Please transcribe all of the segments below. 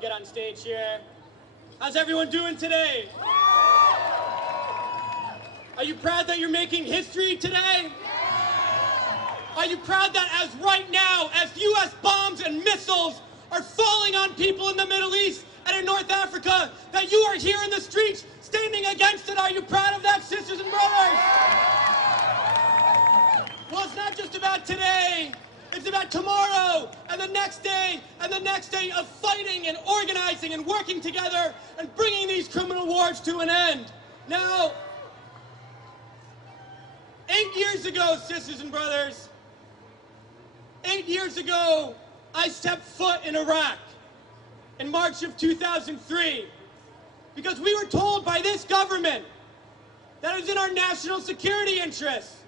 get on stage here. How's everyone doing today? Are you proud that you're making history today? Are you proud that as right now, as U.S. bombs and missiles are falling on people in the Middle East and in North Africa, that you are here in the streets standing against it? Are you proud of that, sisters and brothers? Well, it's not just about today. It's about tomorrow and the next day and the next day of fighting and organizing and working together and bringing these criminal wars to an end. Now, 8 years ago, sisters and brothers, 8 years ago, I stepped foot in Iraq in March of 2003 because we were told by this government that it was in our national security interests,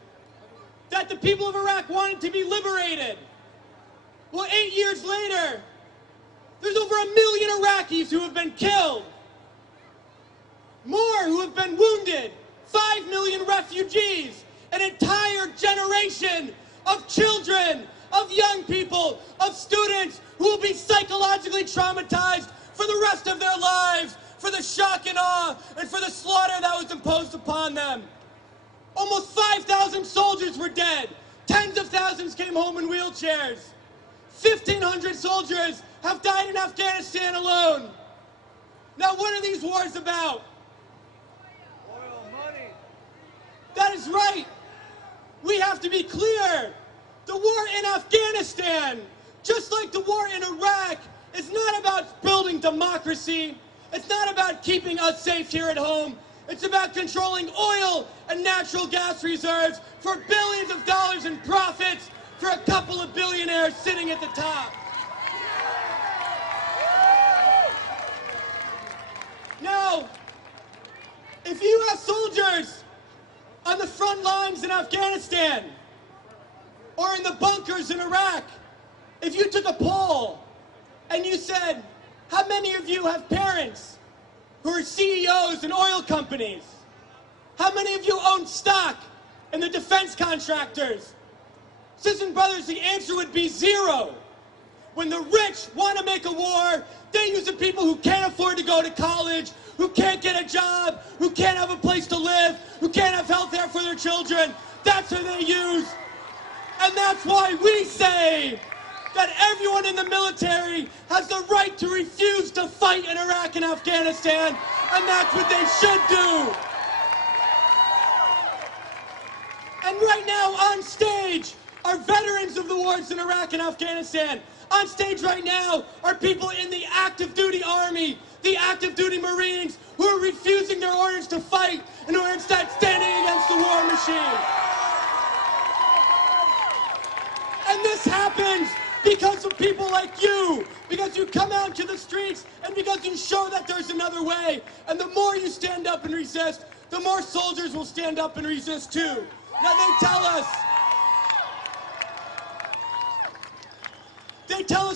that the people of Iraq wanted to be liberated. Well, 8 years later, there's over 1 million Iraqis who have been killed, more who have been wounded, 5 million refugees, an entire generation of children, of young people, of students who will be psychologically traumatized for the rest of their lives, for the shock and awe, and for the slaughter that was imposed upon them. Almost 5,000 soldiers were dead. Tens of thousands came home in wheelchairs. 1,500 soldiers have died in Afghanistan alone. Now, what are these wars about? Oil money. That is right. We have to be clear. The war in Afghanistan, just like the war in Iraq, is not about building democracy. It's not about keeping us safe here at home. It's about controlling oil and natural gas reserves for billions of dollars in profits for a couple of billionaires sitting at the top. Now, if U.S. soldiers on the front lines in Afghanistan or in the bunkers in Iraq, if you took a poll and you said, how many of you have parents who are CEOs in oil companies? How many of you own stock in the defense contractors? Sisters and brothers, the answer would be 0. When the rich want to make a war, they use the people who can't afford to go to college, who can't get a job, who can't have a place to live, who can't have health care for their children. That's who they use. And that's why we say that everyone in the military has the right to refuse to fight in Iraq and Afghanistan, and that's what they should do. And right now on stage are veterans of the wars in Iraq and Afghanistan. On stage right now are people in the active duty army, the active duty Marines, who are refusing their orders to fight and who are instead standing against the war machine. And this happens because of people like you, because you come out to the streets and because you show that there's another way. And the more you stand up and resist, the more soldiers will stand up and resist too. Now they tell us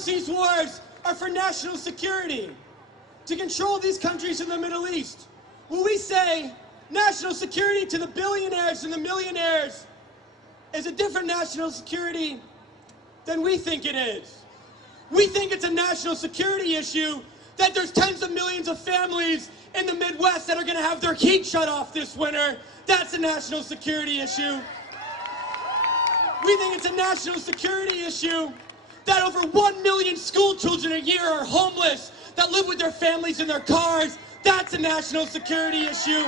these wars are for national security, to control these countries in the Middle East. Well, we say national security to the billionaires and the millionaires is a different national security than we think it is. We think it's a national security issue that there's tens of millions of families in the Midwest that are going to have their heat shut off this winter. That's a national security issue. We think it's a national security issue that over 1 million school children a year are homeless, that live with their families in their cars. That's a national security issue.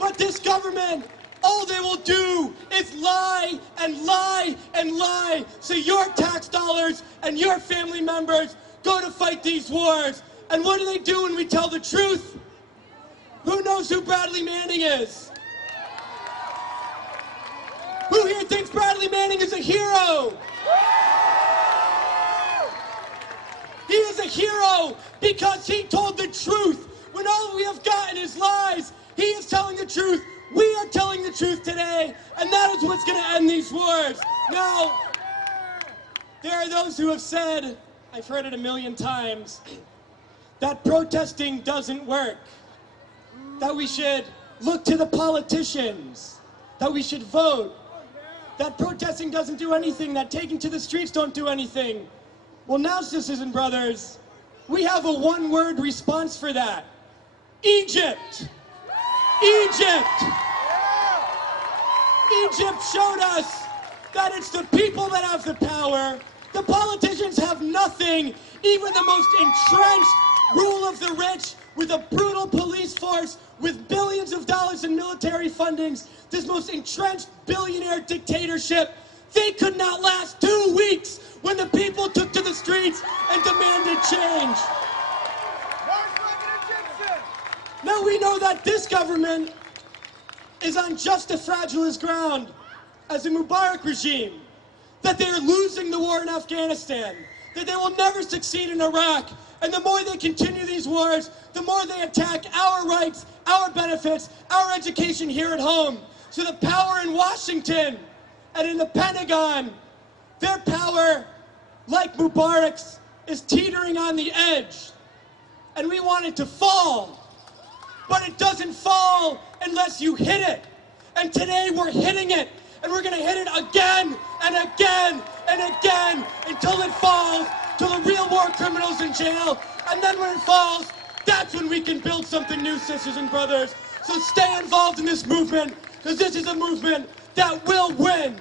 But this government, all they will do is lie and lie and lie, so your tax dollars and your family members go to fight these wars. And what do they do when we tell the truth? Who knows who Bradley Manning is? Who here thinks Bradley Manning is a hero? He is a hero because he told the truth. When all we have gotten is lies, he is telling the truth. We are telling the truth today, and that is what's going to end these wars. Now, there are those who have said, I've heard it a million times, that protesting doesn't work, that we should look to the politicians, that we should vote, that protesting doesn't do anything, that taking to the streets don't do anything. Well, now, sisters and brothers, we have a one-word response for that. Egypt! Egypt! Egypt showed us that it's the people that have the power. The politicians have nothing. Even the most entrenched rule of the rich, with a brutal police force, with billions of dollars in military fundings, this most entrenched billionaire dictatorship, they could not last 2 weeks when the people took to the streets and demanded change. Now we know that this government is on just as fragile as ground as the Mubarak regime, that they are losing the war in Afghanistan, that they will never succeed in Iraq, and the more they continue these wars, the more they attack our rights, our benefits, our education here at home. So the power in Washington and in the Pentagon, their power, like Mubarak's, is teetering on the edge. And we want it to fall. But it doesn't fall unless you hit it. And today we're hitting it. And we're going to hit it again and again and again until it falls, till the real war criminals in jail. And then when it falls, that's when we can build something new, sisters and brothers. So stay involved in this movement, because this is a movement that will win.